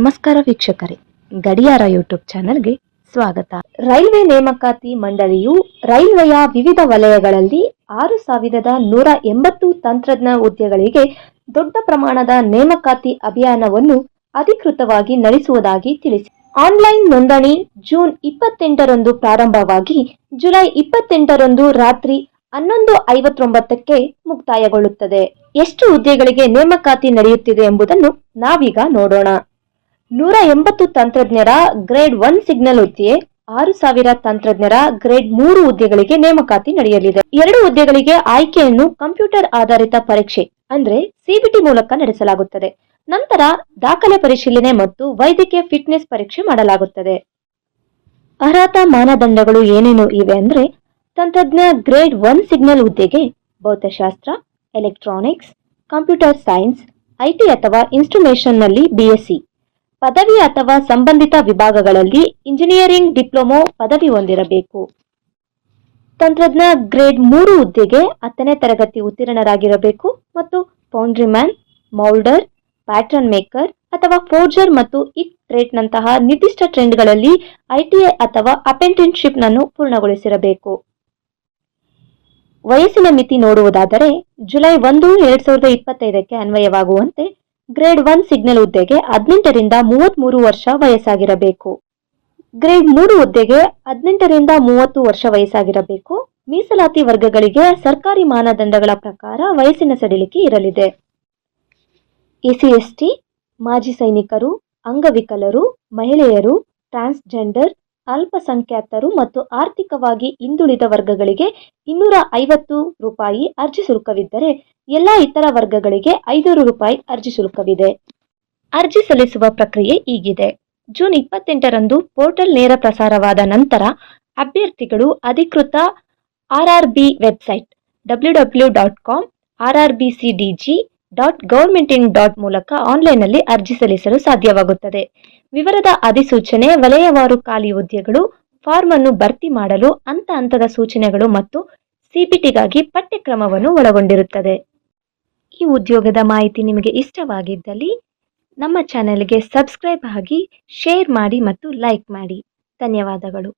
ನಮಸ್ಕಾರ ವೀಕ್ಷಕರೇ, ಗಡಿಯಾರ ಯೂಟ್ಯೂಬ್ ಚಾನೆಲ್ಗೆ ಸ್ವಾಗತ. ರೈಲ್ವೆ ನೇಮಕಾತಿ ಮಂಡಳಿಯು ರೈಲ್ವೆಯ ವಿವಿಧ ವಲಯಗಳಲ್ಲಿ 6,180 ತಂತ್ರಜ್ಞ ಹುದ್ದೆಗಳಿಗೆ ದೊಡ್ಡ ಪ್ರಮಾಣದ ನೇಮಕಾತಿ ಅಭಿಯಾನವನ್ನು ಅಧಿಕೃತವಾಗಿ ನಡೆಸುವುದಾಗಿ ತಿಳಿಸಿದೆ. ಆನ್ಲೈನ್ ನೋಂದಣಿ ಜೂನ್ 28ರಂದು ಪ್ರಾರಂಭವಾಗಿ ಜುಲೈ 28ರಂದು ರಾತ್ರಿ 11:59ಕ್ಕೆ ಮುಕ್ತಾಯಗೊಳ್ಳುತ್ತದೆ. ಎಷ್ಟು ಹುದ್ದೆಗಳಿಗೆ ನೇಮಕಾತಿ ನಡೆಯುತ್ತಿದೆ ಎಂಬುದನ್ನು ನಾವೀಗ ನೋಡೋಣ. 180 ತಂತ್ರಜ್ಞರ ಗ್ರೇಡ್ 1 ಸಿಗ್ನಲ್ ಹುದ್ದೆ, 6,000 ತಂತ್ರಜ್ಞರ ಗ್ರೇಡ್ 3 ಹುದ್ದೆಗಳಿಗೆ ನೇಮಕಾತಿ ನಡೆಯಲಿದೆ. 2 ಹುದ್ದೆಗಳಿಗೆ ಆಯ್ಕೆಯನ್ನು ಕಂಪ್ಯೂಟರ್ ಆಧಾರಿತ ಪರೀಕ್ಷೆ ಅಂದ್ರೆ ಸಿಬಿಟಿ ಮೂಲಕ ನಡೆಸಲಾಗುತ್ತದೆ. ನಂತರ ದಾಖಲೆ ಪರಿಶೀಲನೆ ಮತ್ತು ವೈದ್ಯಕೀಯ ಫಿಟ್ನೆಸ್ ಪರೀಕ್ಷೆ ಮಾಡಲಾಗುತ್ತದೆ. ಅರ್ಹತಾ ಮಾನದಂಡಗಳು ಏನೇನು ಇವೆ ಅಂದ್ರೆ, ತಂತ್ರಜ್ಞ ಗ್ರೇಡ್ 1 ಸಿಗ್ನಲ್ ಹುದ್ದೆಗೆ ಭೌತಶಾಸ್ತ್ರ, ಎಲೆಕ್ಟ್ರಾನಿಕ್ಸ್, ಕಂಪ್ಯೂಟರ್ ಸೈನ್ಸ್, ಐಟಿ ಅಥವಾ ಇನ್ಸ್ಟ್ರುಮೇಷನ್ನಲ್ಲಿ ಬಿಎಸ್ಸಿ, ಪದವಿ ಅಥವಾ ಸಂಬಂಧಿತ ವಿಭಾಗಗಳಲ್ಲಿ ಇಂಜಿನಿಯರಿಂಗ್ ಡಿಪ್ಲೊಮೊ ಪದವಿ ಹೊಂದಿರಬೇಕು. ತಂತ್ರಜ್ಞ ಗ್ರೇಡ್ 3 ಹುದ್ದೆಗೆ 10ನೇ ತರಗತಿ ಉತ್ತೀರ್ಣರಾಗಿರಬೇಕು ಮತ್ತು ಫೌಂಡ್ರಿಮ್ಯಾನ್, ಮೌಲ್ಡರ್, ಪ್ಯಾಟರ್ನ್ ಮೇಕರ್ ಅಥವಾ ಫೋರ್ಜರ್ ಮತ್ತು ಇಕ್ ಟ್ರೇಡ್ನಂತಹ ನಿರ್ದಿಷ್ಟ ಟ್ರೆಂಡ್ಗಳಲ್ಲಿ ಐಟಿಐ ಅಥವಾ ಅಪ್ರೆಂಟಿಸ್ಶಿಪ್ನನ್ನು ಪೂರ್ಣಗೊಳಿಸಿರಬೇಕು. ವಯಸ್ಸಿನ ಮಿತಿ ನೋಡುವುದಾದರೆ, ಜುಲೈ 1, 2025ಕ್ಕೆ ಅನ್ವಯವಾಗುವಂತೆ ಗ್ರೇಡ್ 1 ಸಿಗ್ನಲ್ ಹುದ್ದೆಗೆ 18ರಿಂದ 33 ವರ್ಷ ವಯಸ್ಸಾಗಿರಬೇಕು. ಗ್ರೇಡ್ 3 ಹುದ್ದೆಗೆ 18ರಿಂದ 30 ವರ್ಷ ವಯಸ್ಸಾಗಿರಬೇಕು. ಮೀಸಲಾತಿ ವರ್ಗಗಳಿಗೆ ಸರ್ಕಾರಿ ಮಾನದಂಡಗಳ ಪ್ರಕಾರ ವಯಸ್ಸಿನ ಸಡಿಲಿಕೆ ಇರಲಿದೆ. ಎಸ್ಸಿ, ಮಾಜಿ ಸೈನಿಕರು, ಅಂಗವಿಕಲರು, ಮಹಿಳೆಯರು, ಟ್ರಾನ್ಸ್ಜೆಂಡರ್, ಅಲ್ಪಸಂಖ್ಯಾತರು ಮತ್ತು ಆರ್ಥಿಕವಾಗಿ ಹಿಂದುಳಿದ ವರ್ಗಗಳಿಗೆ ₹250 ಅರ್ಜಿ ಶುಲ್ಕವಿದ್ದರೆ, ಎಲ್ಲ ಇತರ ವರ್ಗಗಳಿಗೆ ₹500 ಅರ್ಜಿ ಶುಲ್ಕವಿದೆ. ಅರ್ಜಿ ಸಲ್ಲಿಸುವ ಪ್ರಕ್ರಿಯೆ ಹೀಗಿದೆ. ಜೂನ್ 28ರಂದು ಪೋರ್ಟಲ್ ನೇರ ಪ್ರಸಾರವಾದ ನಂತರ ಅಭ್ಯರ್ಥಿಗಳು ಅಧಿಕೃತ ಆರ್ಆರ್ಬಿ ವೆಬ್ಸೈಟ್ www.com, rrbcdg.governmentin. ಮೂಲಕ ಆನ್ಲೈನ್ನಲ್ಲಿ ಅರ್ಜಿ ಸಲ್ಲಿಸಲು ಸಾಧ್ಯವಾಗುತ್ತದೆ. ವಿವರದ ಅಧಿಸೂಚನೆ, ವಲಯವಾರು ಖಾಲಿ ಹುದ್ದೆಗಳು, ಫಾರ್ಮ್ ಅನ್ನು ಭರ್ತಿ ಮಾಡಲು ಹಂತದ ಸೂಚನೆಗಳು ಮತ್ತು ಸಿಬಿಟಿಗಾಗಿ ಪಠ್ಯಕ್ರಮವನ್ನು ಒಳಗೊಂಡಿರುತ್ತದೆ. ಈ ಉದ್ಯೋಗದ ಮಾಹಿತಿ ನಿಮಗೆ ಇಷ್ಟವಾಗಿದ್ದಲ್ಲಿ ನಮ್ಮ ಚಾನೆಲ್ಗೆ ಸಬ್ಸ್ಕ್ರೈಬ್ ಆಗಿ, ಶೇರ್ ಮಾಡಿ ಮತ್ತು ಲೈಕ್ ಮಾಡಿ. ಧನ್ಯವಾದಗಳು.